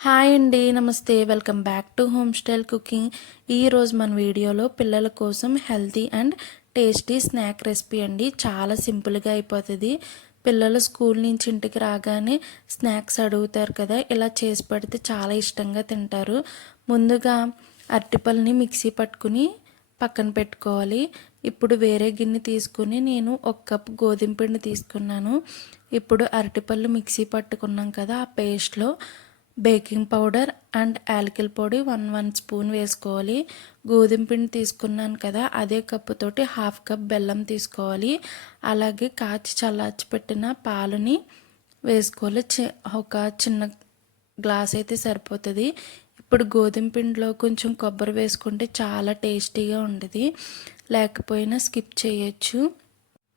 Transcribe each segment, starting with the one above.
Hi అండి. నమస్తే. Welcome back to home style cooking. ఈరోజు మన వీడియోలో పిల్లల కోసం healthy and tasty snack recipe అండి. చాలా సింపుల్గా అయిపోతుంది. పిల్లలు స్కూల్ నుంచి ఇంటికి రాగానే స్నాక్స్ అడుగుతారు కదా, ఇలా చేసి పెడితే చాలా ఇష్టంగా తింటారు. ముందుగా అరటిపళ్ళని మిక్సీ పట్టుకుని పక్కన పెట్టుకోవాలి. ఇప్పుడు వేరే గిన్నె తీసుకుని నేను 1 కప్ గోధుమ పిండి తీసుకున్నాను. ఇప్పుడు అరటిపళ్ళు మిక్సీ పట్టుకున్నాం కదా, ఆ పేస్ట్లో బేకింగ్ పౌడర్ అండ్ యాలకుల పొడి 1 స్పూన్ వేసుకోవాలి. గోధుమ పిండి తీసుకున్నాను కదా, అదే కప్పుతోటి 1/2 కప్ బెల్లం తీసుకోవాలి. అలాగే కాచి చల్లార్చి పెట్టిన పాలని వేసుకోవాలి. ఒక చిన్న గ్లాస్ అయితే సరిపోతుంది. ఇప్పుడు గోధుమ పిండిలో కొంచెం కొబ్బరి వేసుకుంటే చాలా టేస్టీగా ఉంటుంది. లేకపోయినా స్కిప్ చేయొచ్చు.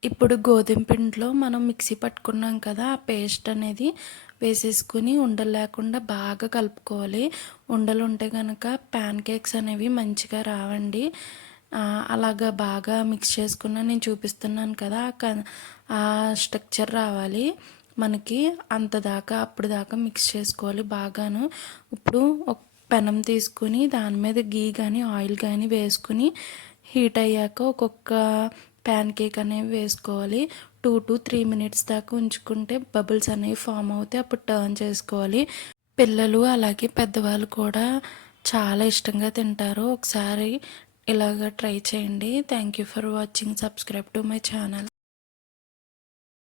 ఇప్పుడు గోధుమ పిండిలో మనం మిక్సీ పట్టుకున్నాం కదా, ఆ పేస్ట్ అనేది వేసేసుకుని ఉండలు లేకుండా బాగా కలుపుకోవాలి. ఉండలు ఉంటే కనుక ప్యాన్ కేక్స్ అనేవి మంచిగా రావండి. అలాగా బాగా మిక్స్ చేసుకున్న నేను చూపిస్తున్నాను కదా, ఆ స్ట్రక్చర్ రావాలి మనకి. అప్పుడు దాకా మిక్స్ చేసుకోవాలి బాగాను. ఇప్పుడు ఒక పెనం తీసుకుని దాని మీద గీ కానీ ఆయిల్ కానీ వేసుకుని హీట్ అయ్యాక ఒక్కొక్క ప్యాన్ కేక్ అనేవి వేసుకోవాలి. 2 to 3 మినిట్స్ దాకా ఉంచుకుంటే బబుల్స్ అనేవి ఫామ్ అవుతాయి. అప్పుడు టర్న్ చేసుకోవాలి. పిల్లలు అలాగే పెద్దవాళ్ళు కూడా చాలా ఇష్టంగా తింటారు. ఒకసారి ఇలాగ ట్రై చేయండి. Thank you for watching. Subscribe to my channel.